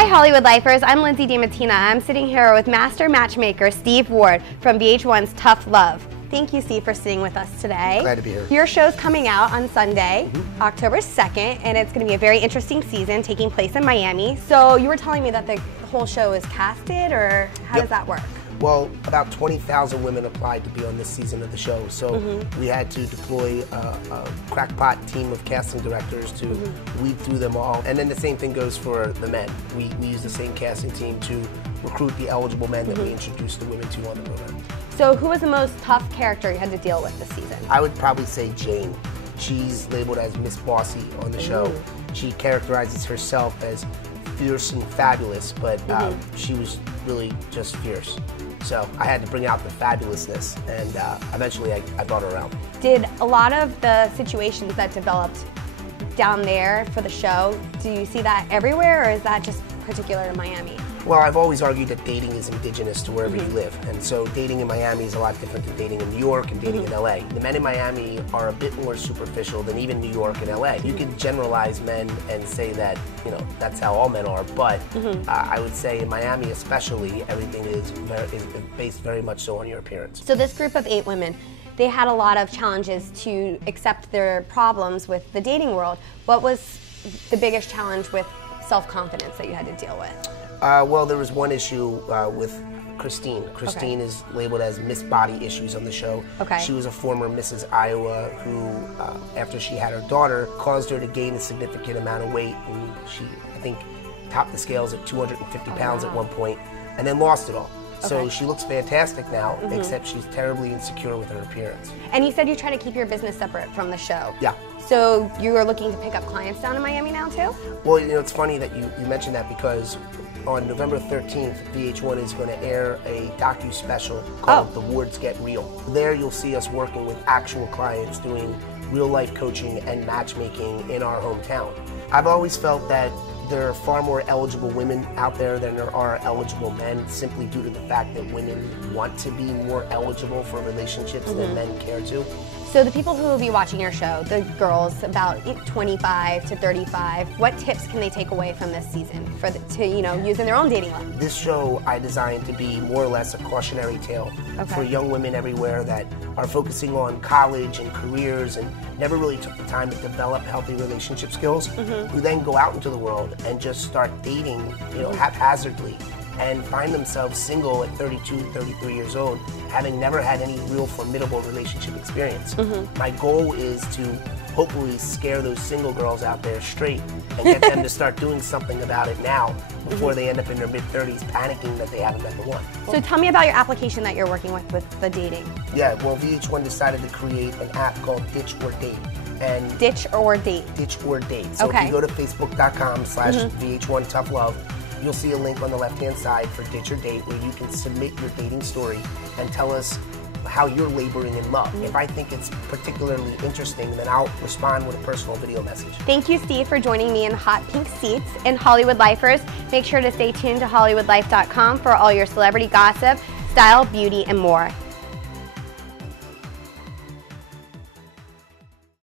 Hi Hollywood Lifers, I'm Lindsay DiMattina. I'm sitting here with master matchmaker Steve Ward from VH1's Tough Love. Thank you, Steve, for sitting with us today. Glad to be here. Your show's coming out on Sunday, October 2nd, and it's going to be a very interesting season taking place in Miami. So you were telling me that the whole show is casted, or how does that work? Well, about 20,000 women applied to be on this season of the show, so we had to deploy a crackpot team of casting directors to weed through them all. And then the same thing goes for the men. We use the same casting team to recruit the eligible men that we introduce the women to on the program. So who was the most tough character you had to deal with this season? I would probably say Jane. She's labeled as Miss Bossy on the show. She characterizes herself as fierce and fabulous, but she was really just fierce. So I had to bring out the fabulousness, and eventually I brought her around. Did a lot of the situations that developed down there for the show, do you see that everywhere, or is that just particular to Miami? Well, I've always argued that dating is indigenous to wherever you live, and so dating in Miami is a lot different than dating in New York and dating in LA. The men in Miami are a bit more superficial than even New York and LA. You can generalize men and say that, you know, that's how all men are, but I would say in Miami especially, everything is based very much so on your appearance. So this group of 8 women, they had a lot of challenges to accept their problems with the dating world. What was the biggest challenge with self-confidence that you had to deal with? Well, there was one issue with Christine. Christine is labeled as Miss Body Issues on the show. She was a former Mrs. Iowa who, after she had her daughter, caused her to gain a significant amount of weight, and she, I think, topped the scales at 250 pounds at one point, and then lost it all. So she looks fantastic now, except she's terribly insecure with her appearance. And you said you try to keep your business separate from the show. Yeah. So you are looking to pick up clients down in Miami now too? Well, you know, it's funny that you mentioned that, because on November 13th, VH1 is going to air a docu-special called The Wards Get Real. There you'll see us working with actual clients doing real-life coaching and matchmaking in our hometown. I've always felt that there are far more eligible women out there than there are eligible men, simply due to the fact that women want to be more eligible for relationships than men care to. So the people who will be watching your show, the girls about 25 to 35, what tips can they take away from this season to use in their own dating life? This show I designed to be more or less a cautionary tale for young women everywhere that are focusing on college and careers and never really took the time to develop healthy relationship skills, who then go out into the world and just start dating, haphazardly, and find themselves single at 32, 33 years old, having never had any real formidable relationship experience. My goal is to hopefully scare those single girls out there straight and get them to start doing something about it now before they end up in their mid-30s panicking that they haven't met the one. So tell me about your application that you're working with the dating. Yeah, well, VH1 decided to create an app called Ditch or Date. And Ditch or Date? Ditch or Date. So if you go to facebook.com/VH1 Tough Love, you'll see a link on the left-hand side for Ditch or Date, where you can submit your dating story and tell us how you're laboring in love. If I think it's particularly interesting, then I'll respond with a personal video message. Thank you, Steve, for joining me in Hot Pink Seats. And Hollywood Lifers, make sure to stay tuned to HollywoodLife.com for all your celebrity gossip, style, beauty, and more.